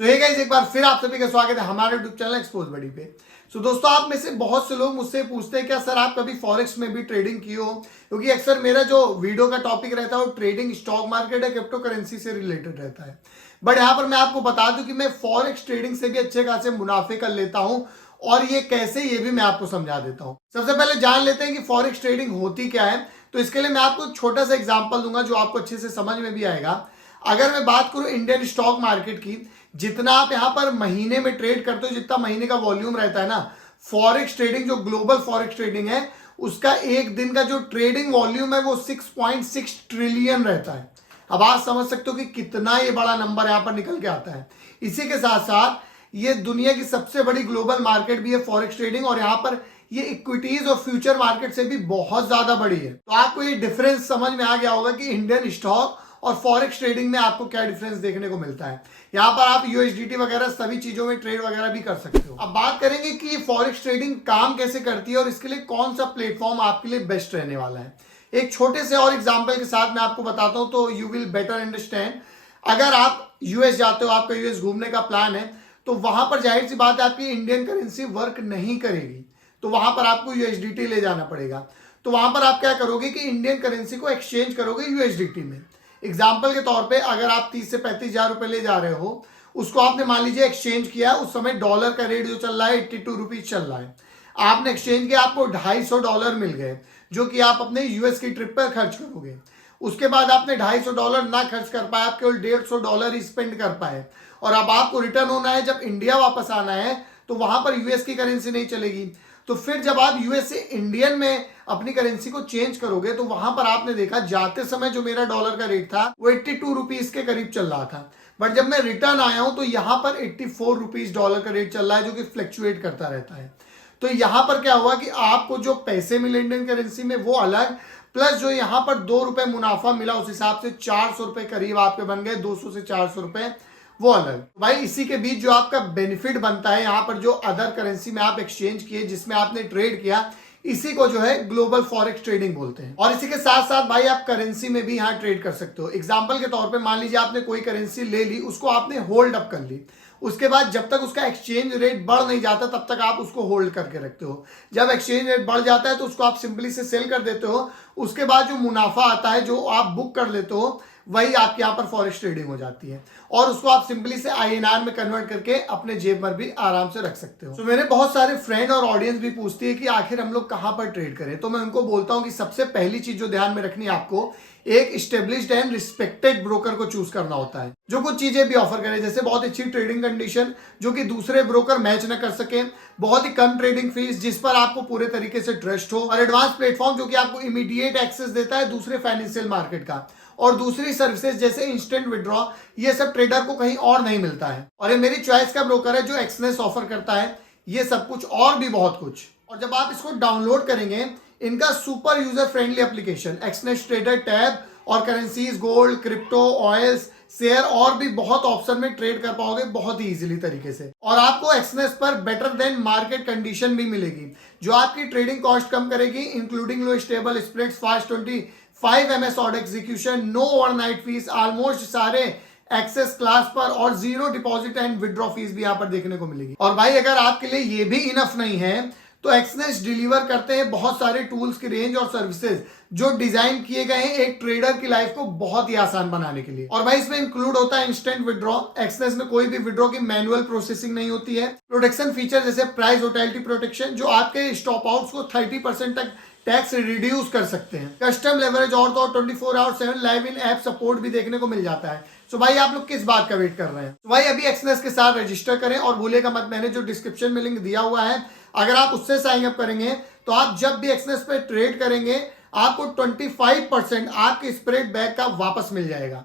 सो hey guys, एक बार फिर आप सभी का स्वागत है हमारे यूट्यूब चैनल एक्सपोज बडी पे। सो दोस्तों, आप में से बहुत से लोग मुझसे पूछते हैं क्या सर आप कभी फॉरेक्स में भी ट्रेडिंग की हो, क्योंकि अक्सर मेरा जो वीडियो का टॉपिक रहता है वो ट्रेडिंग स्टॉक मार्केट या क्रिप्टो करेंसी से रिलेटेड रहता है। बट यहाँ पर मैं आपको बता दूं कि मैं फॉरेक्स ट्रेडिंग से भी अच्छे खासे मुनाफे कर लेता हूँ, और ये कैसे ये भी मैं आपको समझा देता हूँ। सबसे पहले जान लेते हैं कि फॉरेक्स ट्रेडिंग होती क्या है। तो इसके लिए मैं आपको एक छोटा सा एग्जांपल दूंगा जो आपको अच्छे से समझ में भी आएगा। अगर मैं बात करूं इंडियन स्टॉक मार्केट की, जितना आप यहां पर महीने में ट्रेड करते हो, जितना महीने का वॉल्यूम रहता है ना, फॉरेक्स ट्रेडिंग जो ग्लोबल फॉरेक्स ट्रेडिंग है उसका एक दिन का जो ट्रेडिंग वॉल्यूम है वो 6.6 ट्रिलियन रहता है। अब आप समझ सकते हो कि कितना ये बड़ा नंबर यहां पर निकल के आता है। इसी के साथ साथ ये दुनिया की सबसे बड़ी ग्लोबल मार्केट भी है फॉरेक्स ट्रेडिंग, और यहां पर ये इक्विटीज और फ्यूचर मार्केट से भी बहुत ज्यादा बड़ी है। तो आपको ये डिफरेंस समझ में आ गया होगा कि इंडियन स्टॉक और फॉरेक्स ट्रेडिंग में आपको क्या डिफरेंस देखने को मिलता है। यहाँ पर आप यूएसडीटी वगैरह सभी चीजों में ट्रेड वगैरह भी कर सकते हो। अब बात करेंगे कि ये फॉरेक्स ट्रेडिंग काम कैसे करती है और इसके लिए कौन सा प्लेटफॉर्म आपके लिए बेस्ट रहने वाला है। एक छोटे से और एग्जांपल के साथ मैं आपको बताता हूं तो यू विल बेटर अंडरस्टैंड। अगर आप यूएस जाते हो, आपका यूएस घूमने का प्लान है, तो वहां पर जाहिर सी बात है आपकी इंडियन करेंसी वर्क नहीं करेगी, तो वहां पर आपको यूएसडीटी ले जाना पड़ेगा। तो वहां पर आप क्या करोगे कि इंडियन करेंसी को एक्सचेंज करोगे यूएसडीटी में। एग्जाम्पल के तौर पे अगर आप 30 से 35 हजार रुपए ले जा रहे हो, उसको आपने मान लीजिए एक्सचेंज किया, उस समय डॉलर का रेट जो चल रहा है 82 रुपीज चल रहा है। आपने एक्सचेंज किया, आपको $250 मिल गए जो कि आप अपने यूएस की ट्रिप पर खर्च करोगे। उसके बाद आपने $250 ना खर्च कर पाए, आप केवल $150 ही स्पेंड कर पाए, और अब आपको रिटर्न होना है, जब इंडिया वापस आना है तो वहां पर यूएस की करेंसी नहीं चलेगी। तो फिर जब आप यूएस से इंडियन में अपनी करेंसी को चेंज करोगे तो वहां पर आपने देखा जाते समय जो मेरा डॉलर का रेट था वो 82 रुपीज के करीब चल रहा था, बट जब मैं रिटर्न आया हूं तो यहां पर 84 रुपीज डॉलर का रेट चल रहा है, जो कि फ्लक्चुएट करता रहता है। तो यहां पर क्या हुआ कि आपको जो पैसे मिले इंडियन करेंसी में वो अलग, प्लस जो यहां पर ₹2 मुनाफा मिला, उस हिसाब से 400 रुपए करीब आपके बन गए, 200 से 400 रुपए वो अलग। भाई इसी के बीच जो आपका बेनिफिट बनता है, यहाँ पर जो अदर करेंसी में आप एक्सचेंज किए, जिसमें आपने ट्रेड किया, इसी को जो है ग्लोबल फॉरेक्स ट्रेडिंग बोलते हैं। और इसी के साथ साथ भाई आप करेंसी में भी यहाँ ट्रेड कर सकते हो। एग्जांपल के तौर पे मान लीजिए आपने कोई करेंसी ले ली, उसको आपने होल्ड अप कर ली, उसके बाद जब तक उसका एक्सचेंज रेट बढ़ नहीं जाता तब तक आप उसको होल्ड करके रखते हो। जब एक्सचेंज रेट बढ़ जाता है तो उसको आप सिंपली से सेल कर देते हो। उसके बाद जो मुनाफा आता है, जो आप बुक कर लेते हो, वही आपके यहाँ पर फॉरेक्स ट्रेडिंग हो जाती है, और उसको आप सिंपली से आईएनआर में कन्वर्ट करके अपने जेब पर भी आराम से रख सकते हो। तो मेरे बहुत सारे फ्रेंड और ऑडियंस भी पूछती है कि आखिर हम लोग कहाँ पर ट्रेड करें। तो मैं उनको बोलता हूँ कि सबसे पहली चीज जो ध्यान में रखनी है आपको, एक स्टेब्लिश्ड एंड रिस्पेक्टेड ब्रोकर को चूज करना होता है, जो कुछ चीजें भी ऑफर करे, जैसे बहुत अच्छी ट्रेडिंग कंडीशन जो कि दूसरे ब्रोकर मैच न कर सके, बहुत ही कम ट्रेडिंग फीस जिस पर आपको पूरे तरीके से ट्रस्ट हो, और एडवांस प्लेटफॉर्म जो कि आपको इमीडिएट एक्सेस देता है दूसरे फाइनेंशियल मार्केट का, और दूसरी सर्विसेज जैसे इंस्टेंट विड्रॉ, ये सब ट्रेडर को कहीं और नहीं मिलता है। और ये मेरी चॉइस का ब्रोकर है जो एक्सनेस ऑफर करता है ये सब कुछ और भी बहुत कुछ। और जब आप इसको डाउनलोड करेंगे, इनका super user friendly application Exness trader tab और currencies, gold, crypto, oils, share और भी बहुत ऑप्शन में ट्रेड कर पाओगे बहुत ही इजीली तरीके से। और आपको एक्सनेस पर बेटर देन मार्केट कंडीशन भी मिलेगी जो आपकी ट्रेडिंग कॉस्ट कम करेगी, including low stable spreads, fast 25 MS order execution, no overnight fees, almost सारे एक्सेस क्लास पर, और zero deposit and withdraw fees भी यहाँ पर देखने को मिलेगी। और भाई अगर आपके लिए ये भी इनफ नहीं है तो एक्सनेस डिलीवर करते हैं बहुत सारे टूल्स की रेंज और सर्विसेज जो डिजाइन किए गए हैं एक ट्रेडर की लाइफ को बहुत ही आसान बनाने के लिए। और भाई इसमें इंक्लूड होता है इंस्टेंट विड्रॉ। एक्सनेस में कोई भी विड्रॉ की मैनुअल प्रोसेसिंग नहीं होती है। प्रोटेक्शन फीचर जैसे प्राइस वोलेटिलिटी प्रोटेक्शन, जो आपके स्टॉप आउट्स को 30% तक टैक्स रिड्यूस कर सकते हैं। कस्टम लेवरेज और तो 24/7 लाइव इन ऐप सपोर्ट भी देखने को मिल जाता है। तो भाई आप लोग किस बात का वेट कर रहे हैं? तो भाई अभी एक्सनेस के साथ रजिस्टर करें, और भूलिएगा मत, मैंने जो डिस्क्रिप्शन में लिंक दिया हुआ है, अगर आप उससे साइन अप करेंगे तो आप जब भी एक्सनेस पे ट्रेड करेंगे आपको 25% आपके स्प्रेड बैक का वापस मिल जाएगा।